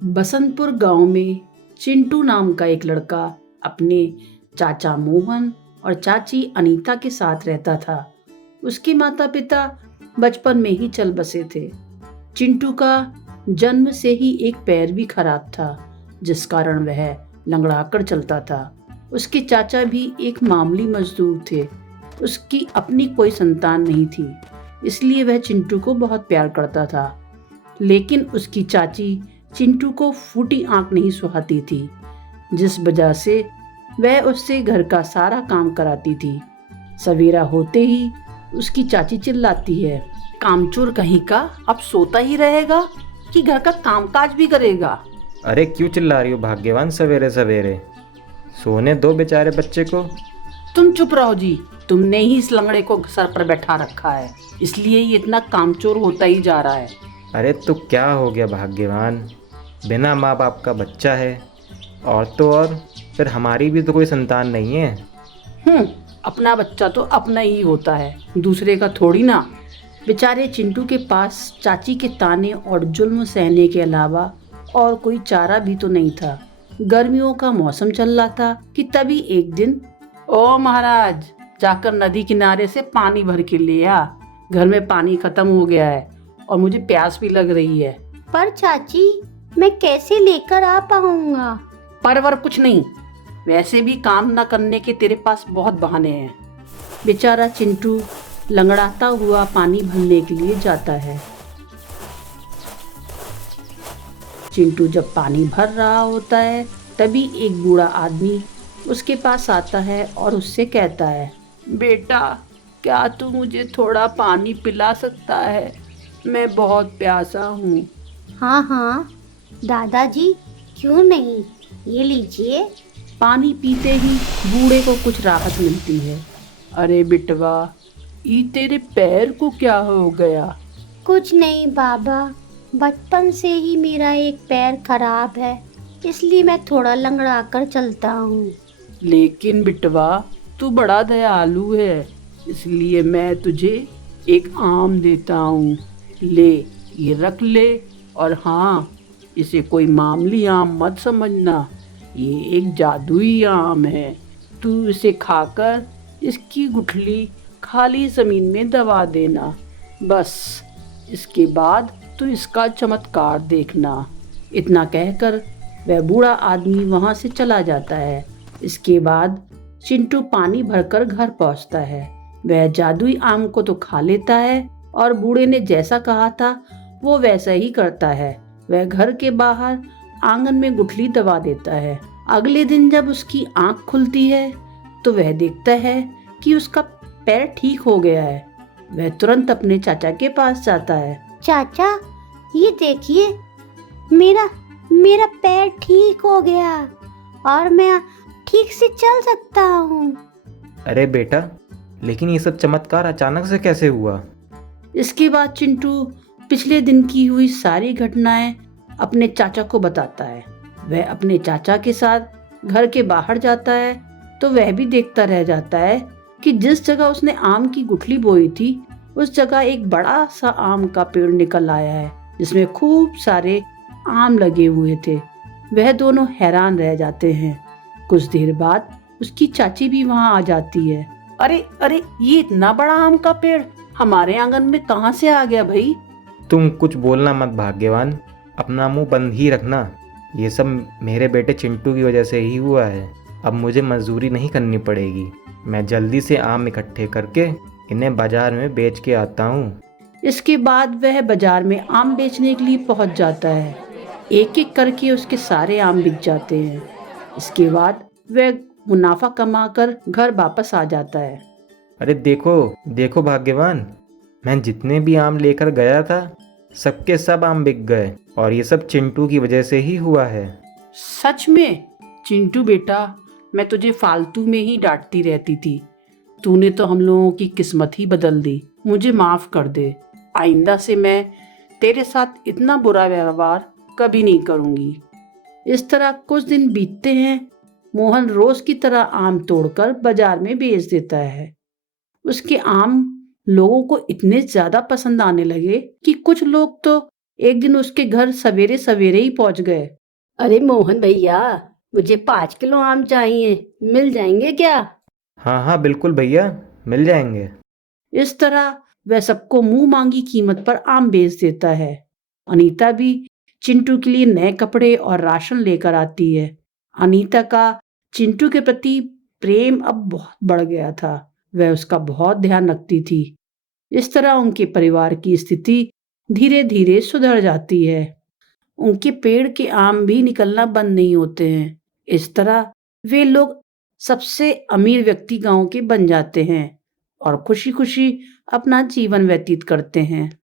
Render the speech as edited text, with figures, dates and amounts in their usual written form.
बसंतपुर गांव में चिंटू नाम का एक लड़का अपने चाचा मोहन और चाची अनीता के साथ रहता था। उसके माता पिता बचपन में ही चल बसे थे। चिंटू का जन्म से ही एक पैर भी खराब था, जिस कारण वह लंगड़ाकर चलता था। उसके चाचा भी एक मामूली मजदूर थे। उसकी अपनी कोई संतान नहीं थी, इसलिए वह चिंटू को बहुत प्यार करता था। लेकिन उसकी चाची चिंटू को फूटी आंख नहीं सुहाती थी, जिस वजह से वह उससे घर का सारा काम कराती थी। सवेरा होते ही उसकी चाची चिल्लाती है, कामचोर कहीं का, अब सोता ही रहेगा कि घर का कामकाज भी करेगा। अरे क्यों चिल्ला रही हो भाग्यवान, सवेरे सवेरे सोने दो बेचारे बच्चे को। तुम चुप रहो जी, तुमने ही इस लंगड़े को सर पर बैठा रखा है, इसलिए ये इतना कामचोर होता ही जा रहा है। अरे तो क्या हो गया भाग्यवान, बिना माँ बाप का बच्चा है, और तो और फिर हमारी भी तो कोई संतान नहीं है। अपना बच्चा तो अपना ही होता है, दूसरे का थोड़ी ना। बेचारे चिंटू के पास चाची के ताने और जुल्म सहने के अलावा और कोई चारा भी तो नहीं था। गर्मियों का मौसम चल रहा था कि तभी एक दिन, ओ महाराज, जाकर नदी किनारे से पानी भर के ले आ, घर में पानी खत्म हो गया है और मुझे प्यास भी लग रही है। पर चाची, मैं कैसे लेकर आ पाऊंगा? परवर कुछ नहीं, वैसे भी काम न करने के तेरे पास बहुत बहाने हैं। बेचारा चिंटू लंगड़ाता हुआ पानी भरने के लिए जाता है। चिंटू जब पानी भर रहा होता है, तभी एक बूढ़ा आदमी उसके पास आता है और उससे कहता है, बेटा, क्या तू मुझे थोड़ा पानी पिला सकता है? मैं बहुत प्यासा हूँ। हाँ हाँ दादाजी, क्यों नहीं, ये लीजिए। पानी पीते ही बूढ़े को कुछ राहत मिलती है। अरे बिटवा, ये तेरे पैर को क्या हो गया? कुछ नहीं बाबा, बचपन से ही मेरा एक पैर खराब है, इसलिए मैं थोड़ा लंगड़ा कर चलता हूँ। लेकिन बिटवा, तू बड़ा दयालु है, इसलिए मैं तुझे एक आम देता हूँ। ले, ये रख ले। और हाँ, इसे कोई मामूली आम मत समझना, ये एक जादुई आम है। तू इसे खाकर इसकी गुठली खाली ज़मीन में दबा देना, बस इसके बाद तू इसका चमत्कार देखना। इतना कहकर वह बूढ़ा आदमी वहाँ से चला जाता है। इसके बाद चिंटू पानी भरकर घर पहुँचता है। वह जादुई आम को तो खा लेता है और बूढ़े ने जैसा कहा था वो वैसा ही करता है। वह घर के बाहर आंगन में गुठली दबा देता है। अगले दिन जब उसकी आंख खुलती है तो वह देखता है कि उसका पैर ठीक हो गया है। वह तुरंत अपने चाचा के पास जाता है। चाचा, ये देखिए, मेरा पैर ठीक हो गया और मैं ठीक से चल सकता हूँ। अरे बेटा, लेकिन ये सब चमत्कार अचानक से कैसे हुआ? इसके बाद चिंटू पिछले दिन की हुई सारी घटनाएं अपने चाचा को बताता है। वह अपने चाचा के साथ घर के बाहर जाता है तो वह भी देखता रह जाता है कि जिस जगह उसने आम की गुठली बोई थी, उस जगह एक बड़ा सा आम का पेड़ निकल आया है, जिसमें खूब सारे आम लगे हुए थे। वह दोनों हैरान रह जाते हैं। कुछ देर बाद उसकी चाची भी वहाँ आ जाती है। अरे अरे, ये इतना बड़ा आम का पेड़ हमारे आंगन में कहाँ से आ गया भाई? तुम कुछ बोलना मत भाग्यवान, अपना मुंह बंद ही रखना। ये सब मेरे बेटे चिंटू की वजह से ही हुआ है। अब मुझे मजदूरी नहीं करनी पड़ेगी, मैं जल्दी से आम इकट्ठे करके इन्हें बाजार में बेच के आता हूँ। इसके बाद वह बाजार में आम बेचने के लिए पहुंच जाता है। एक एक करके उसके सारे आम बिक जाते हैं। इसके बाद वह मुनाफा कमाकर घर वापस आ जाता है। अरे देखो देखो भाग्यवान, मैं जितने भी आम लेकर गया था सबके सब आम बिक गए, और ये सब चिंटू की वजह से ही हुआ है। सच में? चिंटू बेटा, मैं तुझे फालतू में ही डांटती रहती थी। तूने तो हम लोगों की किस्मत ही बदल दी। मुझे माफ़ कर दे। आइंदा से मैं तेरे साथ इतना बुरा व्यवहार कभी नहीं करूँगी। इस तरह कुछ दिन बीतते हैं। मोहन रोज़ की तरह आम तोड़कर बाजार में बेच देता है। उसके आम लोगों को इतने ज़्यादा पसंद आने लगे कि कुछ लोग तो एक दिन उसके घर सवेरे सवेरे ही पहुंच गए। अरे मोहन भैया, मुझे 5 किलो आम चाहिए, मिल जाएंगे क्या? हाँ हाँ बिल्कुल भैया, मिल जाएंगे। इस तरह वह सबको मुंह मांगी कीमत पर आम बेच देता है। अनीता भी चिंटू के लिए नए कपड़े और राशन लेकर आती है। अनीता का चिंटू के प्रति प्रेम अब बहुत बढ़ गया था। वह उसका बहुत ध्यान रखती थी। इस तरह उनके परिवार की स्थिति धीरे धीरे सुधर जाती है। उनके पेड़ के आम भी निकलना बंद नहीं होते हैं। इस तरह वे लोग सबसे अमीर व्यक्ति गांव के बन जाते हैं और खुशी खुशी अपना जीवन व्यतीत करते हैं।